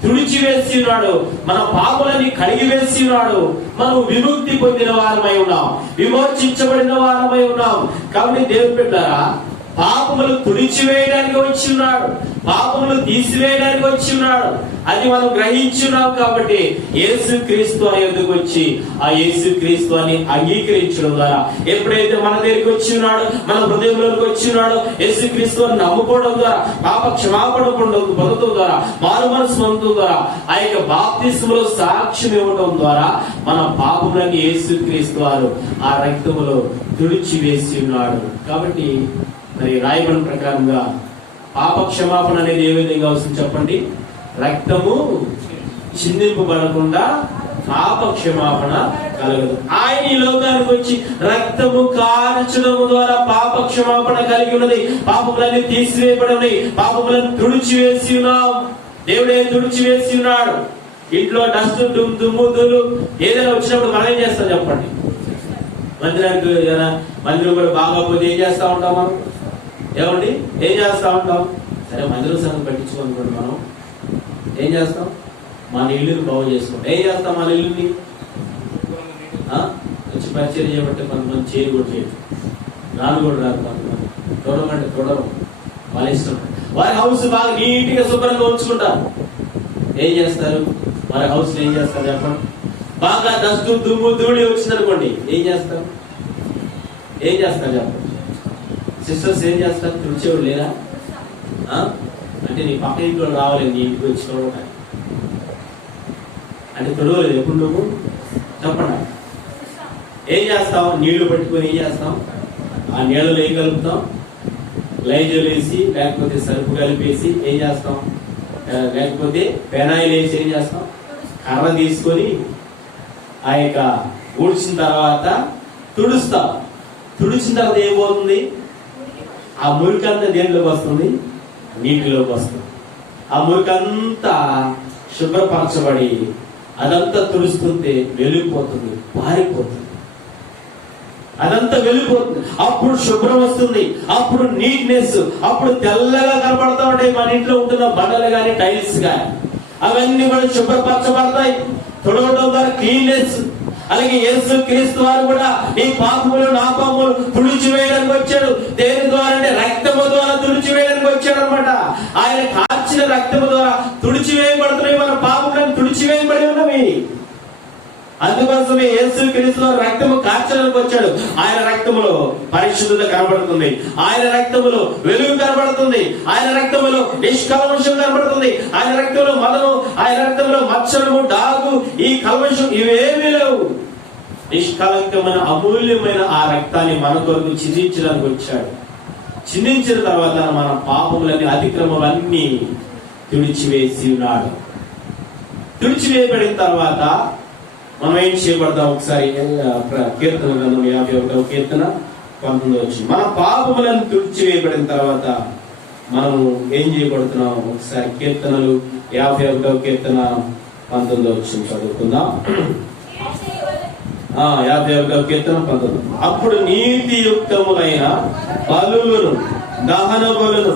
తుడిచివేసి ఉన్నాడు, మన పాపలని కడిగి వేసి ఉన్నాడు, మనం విముక్తి పొందిన వారమై ఉన్నాం, విమోచించబడిన వారమై ఉన్నాం. కాబట్టి దేవుని బిడ్డలారా, పాపములు తుడిచివేయడానికి వచ్చి ఉన్నాడు, పాపములు తీసివేయడానికి వచ్చి ఉన్నాడు. అది మనం గ్రహించున్నాం. కాబట్టి యేసుక్రీస్తు అనే ఎదుగు వచ్చి ఆ యేసుక్రీస్తుని అంగీకరించడం ద్వారా, ఎప్పుడైతే మన దగ్గరికి వచ్చి ఉన్నాడు, మన హృదయంలోకి వచ్చి ఉన్నాడు, యేసుక్రీస్తుని నమ్ముకోవడం ద్వారా, పాప క్షమాపణ పొందడం ద్వారా, మారు మనసు పొందడం ద్వారా, ఆ యొక్క బాప్తిస్మలో సాక్ష్యం ఇవ్వడం ద్వారా మన పాపములని యేసుక్రీస్తు వారు ఆ రక్తములో తుడిచివేసి ఉన్నాడు. కాబట్టి మరి రాయబడిన ప్రకారంగా పాప క్షమాపణ అనేది ఏ విధంగా వస్తుంది చెప్పండి? రక్తము చిందింపబడకుండా పాప క్షమాపణ కలగదు. ఆయన ఈ లోకానికి వచ్చి రక్తము కార్చడం ద్వారా పాప క్షమాపణ కలిగి ఉన్నది. పాపములన్నీ తీసివేయబడి, పాపములను తుడిచివేసి ఉన్నాం. దేవుడే తుడిచివేసి ఉన్నాడు. ఇంట్లో డస్ట్, దుమ్ము, ధూళి ఏదైనా వచ్చినప్పుడు మనం ఏం చేస్తాం చెప్పండి? మందిరానికి మందిరం కూడా బాగోకపోతే ఏం చేస్తా ఉంటాం మనం? ఏమండి ఏం చేస్తా ఉంటాం? సరే, మందిరం సంగతి పట్టించుకోనుకోండి, మనం ఏం చేస్తాం? మన ఇల్లుని బాగు చేసుకుంటాం. ఏం చేస్తాం? మన ఇల్లుని వచ్చి పరిచయం చేయబట్టే కొంతమంది చేయరు కూడా చేయరు, రాను కూడా రాదు. కొంతమంది చూడమంటే చూడరు, వాళ్ళ ఇష్టం. వారి హౌస్ బాగా నీట్ గా శుభ్రంగా ఉంచుకుంటారు. ఏం చేస్తారు? వారి హౌస్ ఏం చేస్తారు చెప్పండి? బాగా డస్ట్, దుమ్ము, ధూళి వచ్చిందనుకోండి, ఏం చేస్తారు? ఏం చేస్తారు చెప్పండి? సిస్టర్స్ ఏం చేస్తారు? తుడిచేవాడు లేదా? అంటే నీ పక్క ఇంట్లో రావాలి, నీ ఇంటికి వచ్చి అంటే తొడవలేదు ఎప్పుడు నువ్వు చెప్పండి. ఏం చేస్తాం? నీళ్లు పట్టుకొని ఏం చేస్తాం? ఆ నీళ్ళలో ఏం కలుపుతాం? లైజోలు వేసి, లేకపోతే సరుపు కలిపేసి ఏం చేస్తాం? లేకపోతే పెనాయిల్ వేసి ఏం చేస్తాం? కర్ర తీసుకొని ఆ యొక్క ఊడ్చిన తర్వాత తుడుస్తాం. తుడిచిన తర్వాత ఏమవుతుంది? ఆ మురికంతా దేంట్లోకి వస్తుంది? నీటిలోకి వస్తుంది. ఆ మురికంతా శుభ్రపరచబడి అదంతా తుడుస్తుంటే వెలిగిపోతుంది, పారిపోతుంది, అదంతా వెళ్ళిపోతుంది. అప్పుడు శుభ్రం వస్తుంది, అప్పుడు నీట్నెస్, అప్పుడు తెల్లగా కనబడతా ఉంటాయి మన ఇంట్లో ఉంటున్న బండలు గాని, టైల్స్ గాని, అవన్నీ కూడా శుభ్రపరచబడతాయి. తుడవడం ద్వారా క్లీన్నెస్. అలాగే యేసుక్రీస్తు వారు కూడా నీ పాపములు, నా పాపములు తుడిచివేయడానికి వచ్చాడు. దేని ద్వారా అంటే రక్తము ద్వారా తుడిచివేయడానికి వచ్చాడు అనమాట. ఆయన కార్చిన రక్తము ద్వారా తుడిచివేయబడుతున్నాయి మన పాపములను, తుడిచివేయబడి ఉన్నవి. అందుకోసమే యేసుక్రీస్తు వారు రక్తము కార్చడానికి వచ్చాడు. ఆయన రక్తములో పరిశుద్ధత కనబడుతుంది, ఆయన రక్తములో వెలుగు కనబడుతుంది, ఆయన రక్తములో నిష్కల్మషం కనబడుతుంది, ఆయన రక్తంలో మదము, ఆయన రక్తంలో మత్సరము, డాగు, ఈ కల్మషం ఇవేమీ లేవు. నిష్కలంకమైన అమూల్యమైన ఆ రక్తాన్ని మన కొరకు చిందించడానికి వచ్చాడు. చిందించిన తర్వాత మన పాపములన్నీ, అతిక్రమలన్నీ తుడిచివేసి ఉన్నాడు. తుడిచివేయబడిన తర్వాత మనం ఏం చేయబడతాం? ఒకసారి కీర్తన గ్రంథం 51వ కీర్తన 19 వచ్చింది. మన పాపములను తుడిచివేయబడిన తర్వాత మనం ఏం చేయబడుతున్నాం? ఒకసారి కీర్తనలు 51వ కీర్తన 19 వచ్చింది చదువుకుందాం. 51వ కీర్తన 19. అప్పుడు నీతియుక్తములైన బలులను, దహన బలులను,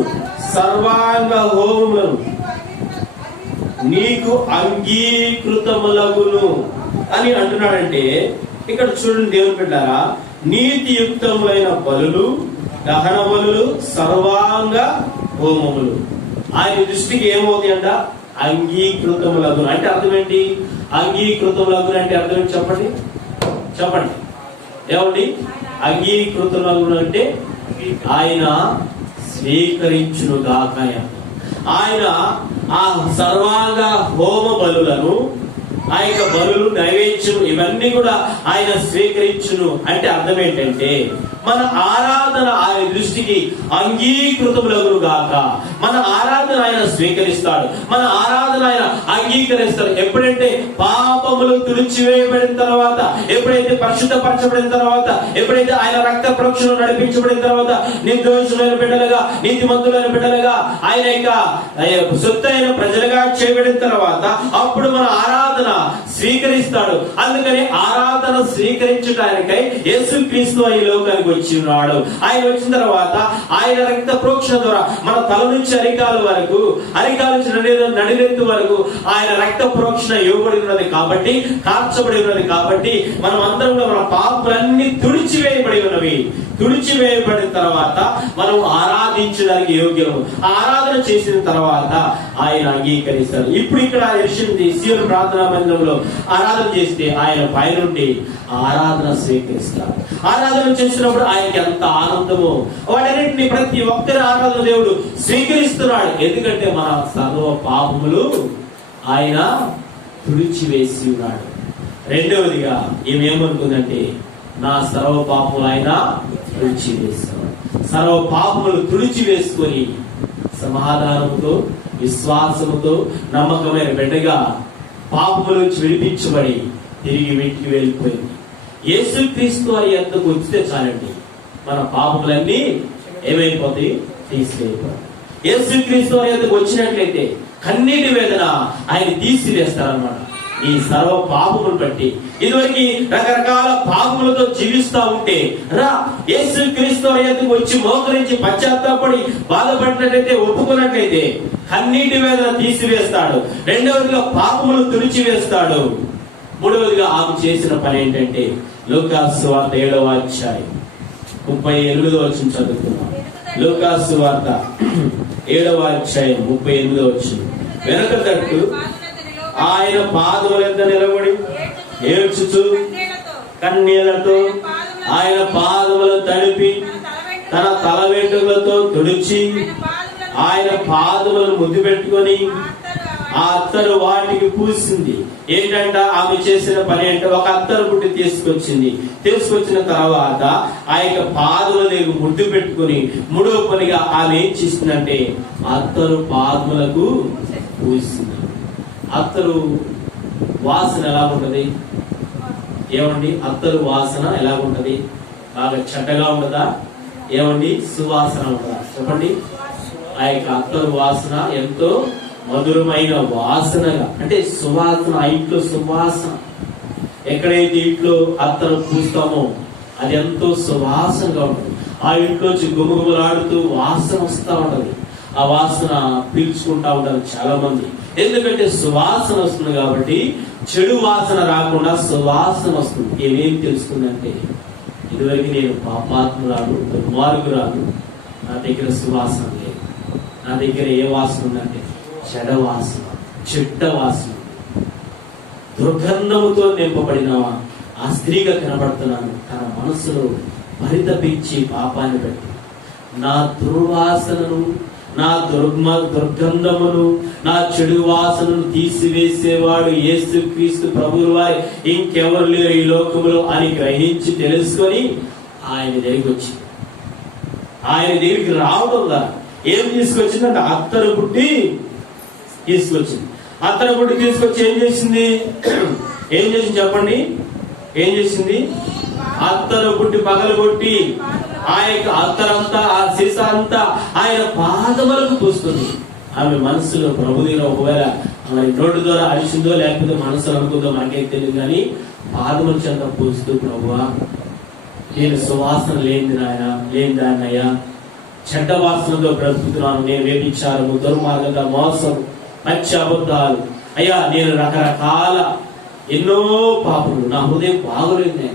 సర్వాంగ హోమములను నీకు అంగీకృతములగును అని అంటున్నాడంటే, ఇక్కడ చూడండి దేవుని బిడ్డలారా, నీతియుక్తములైన బలులు, దహన బలులు, సర్వాంగ హోమములు ఆయన దృష్టికి ఏమవుతాయి అంట? అంగీకృతములగును. అంటే అర్థం ఏంటి? అంగీకృతములగును అంటే అర్థం ఏంటి చెప్పండి? చెప్పండి ఏమండి? అంగీకృతములగును అంటే ఆయన స్వీకరించును గాక. ఆయన ఆ సర్వాంగ హోమ బలులను, ఆ యొక్క బలులు, నైవేద్యం ఇవన్నీ కూడా ఆయన స్వీకరించును. అంటే అర్థం ఏంటంటే మన ఆరాధన ఆయన దృష్టికి అంగీకృతములగును గాక. మన ఆరాధన ఆయన స్వీకరిస్తాడు, మన ఆరాధన ఆయన అంగీకరిస్తాడు. ఎప్పుడంటే పాపములు తుడిచివేయబడిన తర్వాత, ఎప్పుడైతే పరిశుద్ధపరచబడిన తర్వాత, ఎప్పుడైతే ఆయన రక్త ప్రోక్షణ నడిపించబడిన తర్వాత, నిర్దోషులైన బిడ్డలుగా, నీతిమంతులైన బిడ్డలుగా, ఆయన యొక్క సొత్తైన ప్రజలుగా చేయబడిన తర్వాత అప్పుడు మన ఆరాధన స్వీకరిస్తాడు. అందుకని ఆరాధన స్వీకరించడానికై యేసుక్రీస్తు ఈ లోకానికి వచ్చి ఉన్నాడు. ఆయన వచ్చిన తర్వాత ఆయన రక్త ప్రోక్షణ ద్వారా మన తల నుంచి అరికాల వరకు, అరికాల నుంచి నడినెత్తు వరకు ఆయన రక్త ప్రోక్షణ ఇవ్వబడి ఉన్నది కాబట్టి, కార్చబడి ఉన్నది కాబట్టి, మనం అందరం కూడా మన పాపలన్నీ తుడిచివేయబడి ఉన్నవి. తుడిచివేయబడిన తర్వాత మనం ఆరాధించడానికి యోగ్యము. ఆరాధన చేసిన తర్వాత ఆయన అంగీకరిస్తారు. ఇప్పుడు ఇక్కడ సియోను ప్రార్థనా మందిరంలో ఆరాధన చేస్తే ఆయన పైనుండి ఆరాధన స్వీకరిస్తారు. ఆరాధన చేసినప్పుడు ఆయనకి ఎంత ఆనందమో, వాటన్నింటినీ ప్రతి ఒక్కరి ఆరాధన దేవుడు స్వీకరిస్తున్నాడు. ఎందుకంటే మన సర్వ పాపములు ఆయన తుడిచివేసి ఉన్నాడు. రెండవదిగా ఏమేమనుకుందంటే నా సర్వ పాపములు ఆయన తుడిచివేస్తాడు. సర్వ పాపములు తుడిచివేసుకొని సమాధానంతో, విశ్వాసముతో, నమ్మకమైన బిడ్డగా పాపముల నుంచి విడిపించబడి తిరిగి వీటికి వెళ్ళిపోయింది. యేసుక్రీస్తు వారి యొద్దకు వచ్చితే చాలండి, మన పాపములన్నీ ఏమైపోతాయి? తీసివేయబడతాయి. యేసుక్రీస్తు వారి యొద్దకు వచ్చినట్లయితే కన్నీటి వేదన ఆయన తీసివేస్తారన్నమాట. ఈ సర్వ పాపములు బట్టి ఇదివరకు రకరకాల పాపములతో జీవిస్తా ఉంటే రా యేసుక్రీస్తు వారి యొద్దకు వచ్చి మోకరించి పశ్చాత్తాపడి బాధపడినట్లయితే, ఒప్పుకున్నట్లయితే కన్నీటి వేదన తీసివేస్తాడు. రెండవదిగా పాపములు తుడిచివేస్తాడు. మూడవదిగా ఆమె చేసిన పని ఏంటంటే లూకాసు సువార్త 7వ అధ్యాయం 38వ వచనం చదువుతున్నాం. లూకాసు సువార్త 7వ అధ్యాయం 38వ వచనం. వెనక తట్టు ఆయన పాదముల యొద్ద నిలబడి ఏడ్చుచు కన్నీళ్లతో ఆయన పాదములను తడిపి తన తల వెంట్రుకలతో తుడిచి ఆయన పాదములను ముద్దు పెట్టుకొని ఆ అత్తరు వాటికి పూసింది. ఏంటంట ఆమె చేసిన పని అంటే ఒక అత్తరు బుట్టి తీసుకొచ్చిన తర్వాత ఆ యొక్క పాదముల దగ్గర ముద్దు పెట్టుకుని మూడవ పనిగా ఆమె ఏం చేసిందంటే అత్తరు పాదములకు పూసింది. అత్తరు వాసన ఎలా ఉంటది? ఏమండి, అత్తరు వాసన ఎలా ఉంటది? బాగా చెడ్డగా ఉండదా? ఏమండి, సువాసన ఉంటదా? చెప్పండి. ఆ యొక్క అత్తరు వాసన ఎంతో మధురమైన వాసనగా, అంటే సువాసన, ఆ ఇంట్లో సువాసన. ఎక్కడైతే ఇంట్లో అత్తరు పూస్తామో అది ఎంతో సువాసనగా ఉంటుంది. ఆ ఇంట్లోంచి గుమగుమలాడుతూ వాసన వస్తూ ఉంటది. ఆ వాసన పీల్చుకుంటా ఉంటారు చాలా మంది. ఎందుకంటే సువాసన వస్తుంది కాబట్టి, చెడు వాసన రాకుండా సువాసన వస్తుంది. ఏమేం తెలుస్తుందంటే ఇదివరకు నేను పాపాత్మురాలు, దుర్మార్గురాలు, నా దగ్గర సువాసన లేదు. నా దగ్గర ఏ వాసన ఉందంటే చెడ వాసన, చెడ్డ వాసన, దుర్గంధముతో నింపబడిన ఆ స్త్రీగా కనబడుతున్నాను. తన మనసులో పరితపించి పాపాన్ని పెట్టి నా దుర్వాసనను, నా దుర్గంధమును, నా చెడు వాసనను తీసివేసేవాడు యేసుక్రీస్తు ప్రభువు వారి ఇంకెవరు లేరు ఈ లోకములో అని గ్రహించి తెలుసుకొని ఆయన దగ్గరికి వచ్చి, ఆయన దగ్గరికి రావడం ద్వారా ఏం తీసుకొచ్చిందంటే అత్తరు బుట్టి తీసుకొచ్చింది. అత్తరు బుట్టి తీసుకొచ్చి ఏం చేసింది చెప్పండి? ఏం చేసింది? అత్తరు బుట్టి పగలగొట్టి ఆ యొక్క అత్తరంతా, ఆ సీసా అంతా ఆయన పాదములకు పూస్తుంది. ఆమె మనసులో ప్రభు దగ్గర ఒకవేళ మరి నోటి ద్వారా అరిచిందో లేకపోతే మనసులో అనుకుందో మనకేం తెలియదు, కానీ పాదముల చెంత పూస్తూ, ప్రభువా నేను సువాసన లేని దాన్నయ్యా, చెడ్డ వాసనతో బ్రతుకుతున్నాను. నేను వ్యభిచారము, దుర్మార్గత, మోసం, పచ్చి అబద్ధాలు, అయ్యా నేను రకరకాల ఎన్నో పాపములు, నా హృదయం బాగులేదు,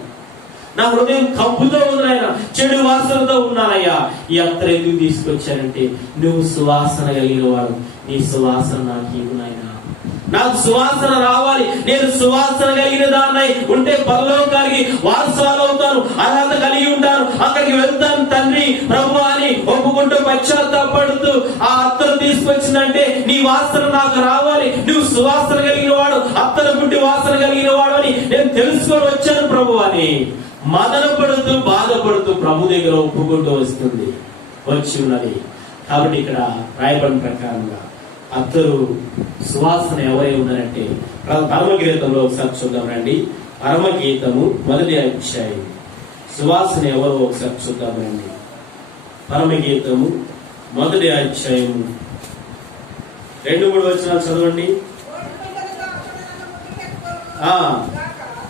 నా హృదయం కంపుతో ఉంది ఆయన, చెడు వాసనతో ఉన్నానయ్యా. ఈ అత్తరు ఎందుకు తీసుకొచ్చారంటే నువ్వు సువాసన కలిగిన వాడు, నీ సువాసన నాకు ఇవ్వు నాయనా, నాకు సువాసన రావాలి. నేను సువాసన కలిగిన దాన్నై ఉంటే పరలోకానికి వారసులు అవుతాను, అర్హత కలిగి ఉంటాను, అక్కడికి వెళ్తాను తండ్రి ప్రభు అని ఒప్పుకుంటూ పశ్చాత్తాపడుతూ ఆ అత్తరు తీసుకొచ్చిందంటే నీ వాసన నాకు రావాలి. నువ్వు సువాసన కలిగిన వాడు, అత్తరు పుట్టి వాసన కలిగిన వాడు అని నేను తెలుసుకొని వచ్చాను ప్రభు అని మదన పడుతూ బాధపడుతూ ప్రభు దగ్గర ఒప్పుకుంటూ వచ్చి ఉన్నది. కాబట్టి ఇక్కడ రాయబడిన ప్రకారంగా అత్తరు సువాసన ఎవరై ఉన్నారంటే పరమగీతంలో ఒకసారి చూద్దాం రండి. పరమగీతము 1వ అధ్యాయం సువాసన ఎవరో ఒకసారి చూద్దాం రండి. పరమగీతము 1వ అధ్యాయము 2-3 వచనాలు చదవండి.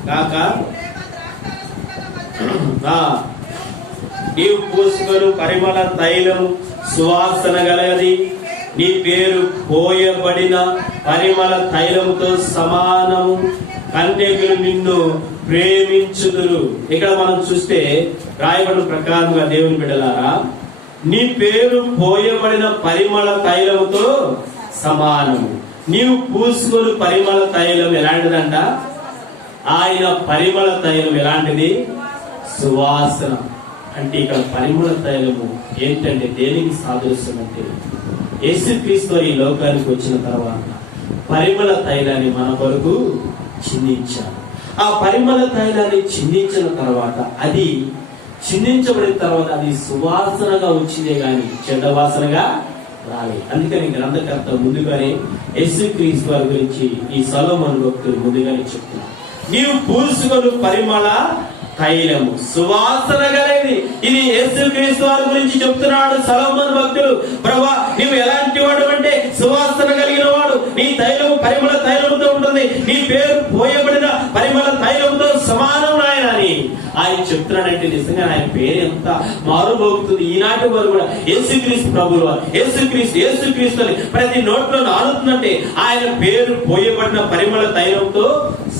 కాక నీవు పూసుకొని పరిమళ తైలము సువాసన గలది, నీ పేరు పోయబడిన పరిమళ తైలముతో సమానము, కన్యకులు నిన్ను ప్రేమించుదురు. ఇక్కడ మనం చూస్తే రాయబడిన ప్రకారంగా దేవుని బిడ్డలారా, నీ పేరు పోయబడిన పరిమళ తైలముతో సమానము. నీవు పూసుకొని పరిమళ తైలం ఎలాంటిదంట? ఆయన పరిమళ తైలం ఎలాంటిది? సువాసన. అంటే ఇక్కడ పరిమళ తైలము ఏంటంటే దేనికి సాదృశ్యం అంటే యేసుక్రీస్తు ఈ లోకానికి వచ్చిన తర్వాత పరిమళ తైలాన్ని మన కొరకు చిందించారు. ఆ పరిమళ తైలాన్ని చిందించిన తర్వాత అది చిందించబడిన తర్వాత అది సువాసనగా వచ్చిందే గాని చెడ్డ వాసనగా రాలేదు. అందుకని గ్రంథకర్త ముందుగానే యేసుక్రీస్తు వారి గురించి ఈ సొలొమోను భక్తులు ముందుగానే చెప్తున్నారు. నీవు పూసుకొని పరిమళ తైలము సువాసన గలది. ఇది యేసుక్రీస్తు వారి గురించి చెప్తున్నాడు సొలొమోను భక్తులు. ప్రభువా, నీవు ఎలాంటి వాడు అంటే సువాసన కలిగిన వాడు. నీ తైలము పరిమళ తైలముతో ఉంటుంది, నీ పేరు పోయబడిన పరిమళ తైలంతో సమానం ఆయన అని ఆయన చెప్తున్నాడంటే నిజంగా ఆయన పేరు ఎంత మారుమోగుతుంది. ఈనాటి వారు కూడా యేసుక్రీస్తు ప్రభువు యేసుక్రీస్తు అని ప్రతి నోట్లో నాలుతుందంటే ఆయన పేరు పోయబడిన పరిమళ తైలంతో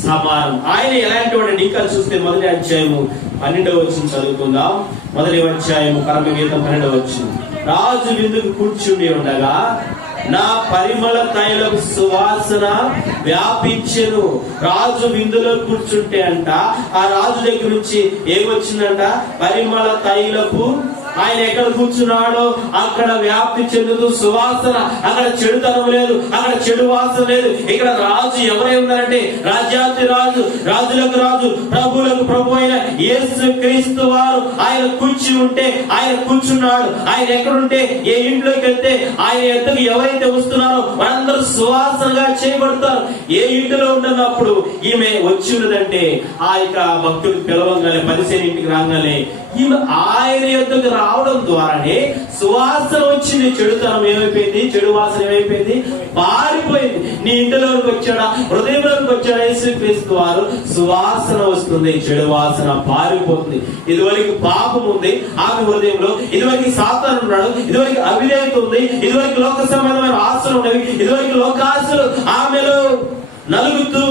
సమానం. ఆయన ఎలాంటి వాడు? ఇంకా చూస్తే 1వ అధ్యాయము 12వ వచనం చదువుకుందాం. 1వ అధ్యాయము పరమగీతం 12వ వచనం. రాజు విందుకు కూర్చుండి ఉండగా నా పరిమళ తైలపు సువాసన వ్యాపించెను. రాజు విందులో కూర్చుంటే అంట ఆ రాజు దగ్గర నుంచి ఏమొచ్చిందంట? పరిమళ తైలపు. ఆయన ఎక్కడ కూర్చున్నాడో అక్కడ వ్యాప్తి చెందుతూ సువాసన. అక్కడ చెడుతనం లేదు, అక్కడ చెడు వాసన లేదు. ఇక్కడ రాజు ఎవరై ఉన్నారంటే రాజ్యాతి రాజు, రాజులకు రాజు, ప్రభువులకు ప్రభు అయిన యేసుక్రీస్తు వారు ఆయన కూర్చుని ఉంటే ఆయన కూర్చున్నాడు. ఆయన ఎక్కడుంటే ఏ ఇంట్లోకి వెళ్తే ఆయన ఎద్దకు ఎవరైతే వస్తున్నారో వారందరూ సువాసనగా చేయబడతారు. ఏ ఇంటిలో ఉంటున్నప్పుడు ఈమె వచ్చి ఉన్నదంటే ఆ యొక్క భక్తులు పిలవంగానే పరిసేని ఇంటికి రాగానే ఈమె ఆయన యొద్దకు రావడం ద్వారానే సువాసన వచ్చింది. చెడుతనం ఏమైపోయింది? చెడు వాసన ఏమైపోయింది? పారిపోయింది. నీ ఇంటిలోకి వచ్చాడా, హృదయంలోకి వచ్చాడా యేసుక్రీస్తు వారు, సువాసన వస్తుంది, చెడు వాసన పారిపోతుంది. ఇదివరకు పాపం ఉంది ఆమె హృదయంలో, ఇదివరకు సాతాను ఉన్నాడు, ఇదివరకు అవిధేయత ఉంది, ఇదివరకు లోక సంబంధమైన ఆశలు ఉన్నవి, ఇదివరకు లోకాశలు ఆమెలో నలుగుతూ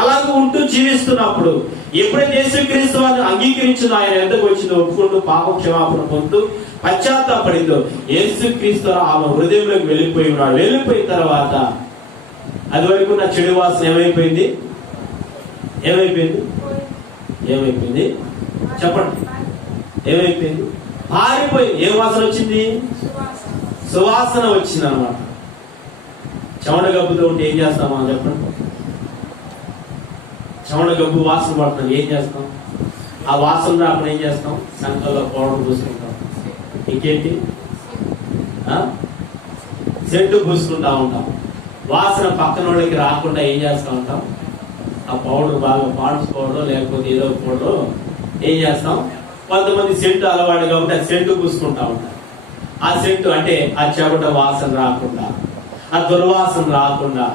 అలాగే ఉంటూ జీవిస్తున్నప్పుడు ఎప్పుడైతే యేసుక్రీస్తు వారిని అంగీకరించిందో, ఆయన ఎంతకు వచ్చిందో, ఒప్పుకుంటూ పాప క్షమాపణ పొందుతూ పశ్చాత్తాపడిందో యేసుక్రీస్తు ఆమె హృదయంలోకి వెళ్ళిపోయి ఉన్నాడు. వెళ్ళిపోయిన తర్వాత అది వరకు నా చెడు వాసన ఏమైపోయింది? ఏమైపోయింది చెప్పండి. ఏమైపోయింది? పారిపోయింది. ఏ వాసన వచ్చింది? సువాసన వచ్చింది అన్నమాట. చెమట గబ్బుతో ఉంటే ఏం చేస్తామా చెప్పండి? చెమట గబ్బు వాసన పడుతుంది, ఏం చేస్తాం? ఆ వాసన రాకుండా ఏం చేస్తాం? సంకల్లో పౌడర్ పూసుకుంటాం. ఇంకేంటి? సెంటు పూసుకుంటా ఉంటాం. వాసన పక్కన వాళ్ళకి రాకుండా ఏం చేస్తూ ఉంటాం? ఆ పౌడర్ బాగా పాండ్స్ పౌడర్ లేకపోతే ఏదో పౌడర్ ఏం చేస్తాం? కొంతమంది సెంటు అలవాటు కాబట్టి ఆ సెంటు పూసుకుంటా ఉంటాం. ఆ సెంటు అంటే ఆ చెమట వాసన రాకుండా, ఆ దుర్వాసన రాకుండా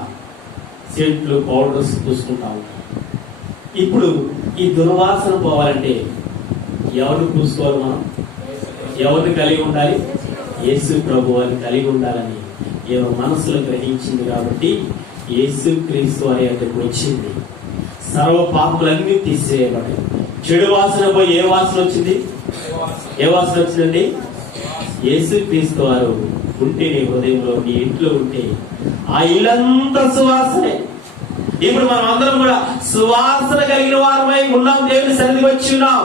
సెంట్లు పౌడర్స్ పూసుకుంటా ఉంటాం. ఇప్పుడు ఈ దుర్వాసన పోవాలంటే ఎవరిని పూసుకోవాలి? మనం ఎవరిని కలిగి ఉండాలి? యేసు ప్రభు అని కలిగి ఉండాలని ఏమో మనసులో గ్రహించింది. కాబట్టి యేసుక్రీస్తు వారి దగ్గరకు వచ్చింది. సర్వ పాపములన్నీ తీసేయబడి చెడు వాసన పోయి ఏ వాసన వచ్చింది? ఏ వాసన వచ్చిందండి? యేసుక్రీస్తు వారు ఉంటే నీ హృదయంలో, నీ ఇంట్లో ఉంటే ఆ ఇల్లంతా సువాసనే. ఇప్పుడు మనం అందరం కూడా సువాసన కలిగిన వారమై ఉన్నాం. దేవుని సన్నిధికి వచ్చి ఉన్నాం.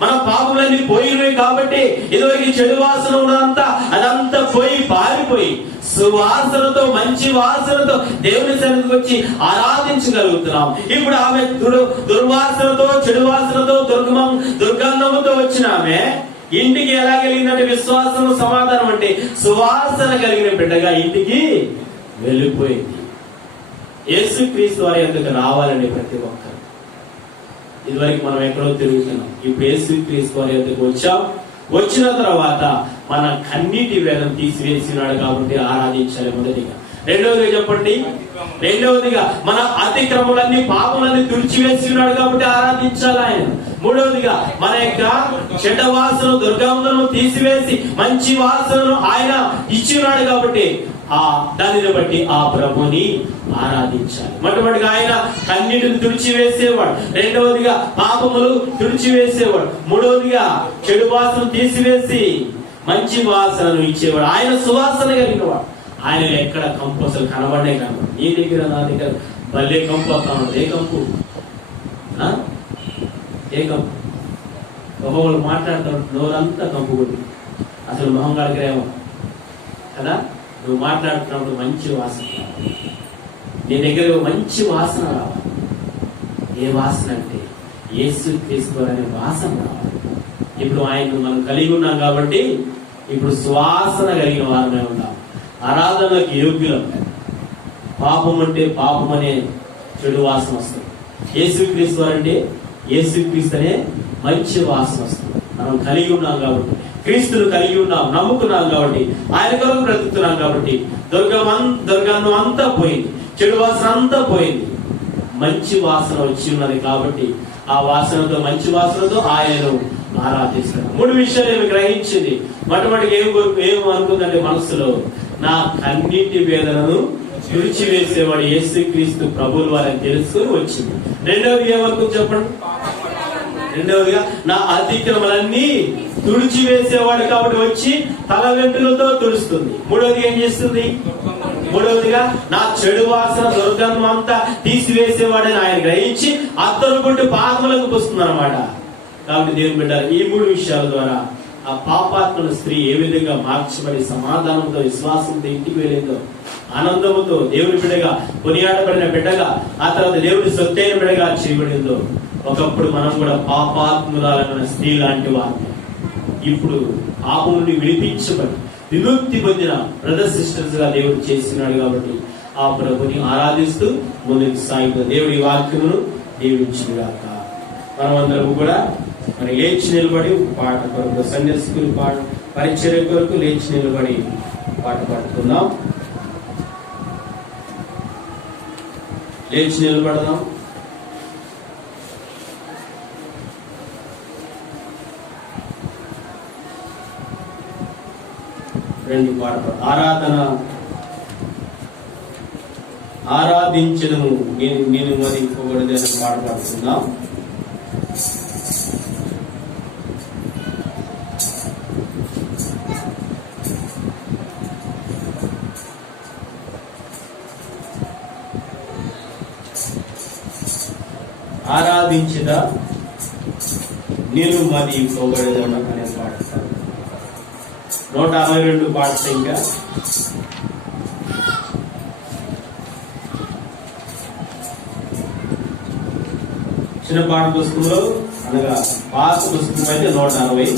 మన పాపములన్నీ పోయినవి కాబట్టి ఇదివరకు చెడు వాసన ఉన్నదంతా అదంతా పోయి పారిపోయి సువాసనతో, మంచి వాసనతో దేవుని సన్నిధికి వచ్చి ఆరాధించగలుగుతున్నాం. ఇప్పుడు ఆమె దుర్వాసనతో, చెడు వాసనతో, దుర్గంధముతో వచ్చిన ఆమె ఇంటికి ఎలా కలిగిందంటే విశ్వాసం, సమాధానం అంటే సువాసన కలిగిన బిడ్డగా ఇంటికి వెళ్ళిపోయింది. యేసుక్రీస్తు వారి యొద్దకు రావాలని ప్రతి ఒక్కరు. ఇదివరకు మనం ఎక్కడో తిరుగుతున్నాం, ఇప్పుడు యేసుక్రీస్తు వారి యొద్దకు వచ్చాం. వచ్చిన తర్వాత మన కన్నీటి వేదం తీసివేసినాడు కాబట్టి ఆరాధించాలి మొదటిగా. రెండవదిగా చెప్పండి, రెండవదిగా మన అతిక్రమలన్నీ, పాపములన్నీ తుడిచివేసినాడు కాబట్టి ఆరాధించాలి ఆయన. మూడవదిగా మన యొక్క చెడ్డ వాసన, దుర్గంధను తీసివేసి మంచి వాసనను ఆయన ఇచ్చినాడు కాబట్టి దానిని బట్టి ఆ ప్రభుని ఆరాధించాలి. మొట్టమొదటిగా ఆయన కన్నీటిని తుడిచివేసేవాడు, రెండవదిగా పాపములు తుడిచివేసేవాడు, మూడవదిగా చెడు వాసన తీసివేసి మంచి వాసనను ఇచ్చేవాడు. ఆయన సువాసన కలిగినవాడు. ఆయన ఎక్కడ కంపు అసలు కనబడే కనబడు. నీ దగ్గర, నా దగ్గర భలే కంపు వస్తాను. ఏ కంపు? ఏ కంపు? ఒకళ్ళు మాట్లాడుతాడు, నోరంతా కంపు కొట్టి అసలు మొహం కడకరేమో కదా. నువ్వు మాట్లాడుతున్నప్పుడు మంచి వాసన రావాలి, నీ దగ్గర మంచి వాసన రావాలి. ఏ వాసన అంటే యేసుక్రీస్తు అనే వాసన రావాలి. ఇప్పుడు ఆయన మనం కలిగి ఉన్నాం కాబట్టి ఇప్పుడు సువాసన కలిగిన వారమే ఉన్నాం. ఆరాధనకు యోగ్యులం. పాపం అంటే పాపం అనే చెడు వాసన వస్తుంది. యేసుక్రీస్తు అంటే యేసుక్రీస్తు అనే మంచి వాసన వస్తుంది. మనం కలిగి ఉన్నాం కాబట్టి, క్రీస్తును కలిగి ఉన్నాం, నమ్ముకున్నాం కాబట్టి, ఆయన కొరకు బ్రతుకుతున్నాం కాబట్టి దుర్గంధం అంతా పోయింది, చెడు వాసన అంతా పోయింది, మంచి వాసన వచ్చి ఉన్నది కాబట్టి ఆ వాసనతో, మంచి వాసనతో ఆయనను ఆరాధిస్తున్నాం. మూడు విషయాలు ఏమి గ్రహించింది. మొట్టమొదటిగా ఏం అనుకుందంటే మనసులో, నా కన్నీటి వేదనను తుడిచివేసేవాడు యేసుక్రీస్తు ప్రభువుల వారని తెలుసుకుని వచ్చింది. రెండవది ఏమనుకుంది చెప్పండి. రెండవదిగా నా అతిక్రమలన్నీ తుడిచివేసేవాడు కాబట్టి వచ్చి తల వెంట్రులతో తుడుస్తుంది. మూడవదిగా ఏం చేస్తుంది? మూడవదిగా నా చెడు వాసన, దుర్గంధం అంతా తీసివేసేవాడని ఆయన గ్రహించి అత్తరు కొట్టి పాదములకు పుస్తుంది అనమాట. కాబట్టి దేవుని బిడ్డ, ఈ మూడు విషయాల ద్వారా ఆ పాపాత్మల స్త్రీ ఏ విధంగా మార్చబడి సమాధానంతో, విశ్వాసంతో ఇంటికి వెళ్ళిందో, ఆనందముతో దేవుని బిడ్డగా, కొనియాడబడిన బిడ్డగా, ఆ తర్వాత దేవుడి సొత్తైన బిడ్డగా చేయబడిందో, ఒకప్పుడు మనం కూడా పాపాత్మురాలైన స్త్రీ లాంటి వారు ఇప్పుడు పాపం నుండి విడిపించబడి విముక్తి పొందిన బ్రదర్ సిస్టర్స్ గా దేవుడు చేస్తున్నాడు. కాబట్టి ఆ ప్రభుని ఆరాధిస్తూ ముందుకు సాగుతూ దేవుడి వాక్యమును దీవించుగాక. మనమందరం కూడా మరి లేచి నిలబడి పాట కొరకు, సండే స్కూల్ పాట పరిచర్య కొరకు లేచి నిలబడి పాట పాడుకుందాం. లేచి నిలబడదాం. రెండు పాట ఆరాధించను నేను మరి ఇంకొకటి పాట పాడుకుందాం. ఆరాధించదా నేను మరి పొగడదను అనే పాడతాను. 162 పాడతా. ఇంకా చిన్న పాట పుస్తకంలో అనగా పాత పుస్తకం అయితే 160,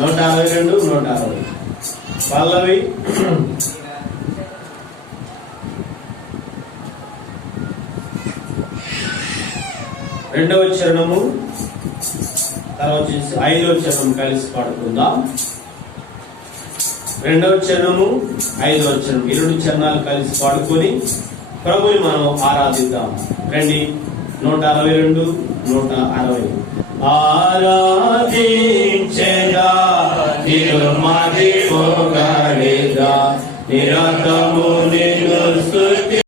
162, 160 పల్లవి. రెండవ చరణము, తర్వాత 5వ చరణం కలిసి పాడుకుందాం. రెండవ చరణము, 5వ చరణం, 2 చరణాలు కలిసి పాడుకొని ప్రభుని మనం ఆరాధిద్దాం. రండి. 162, 160. ఆరాధించెదా నిరుమది పొగడెదా నిరతము నిన్ను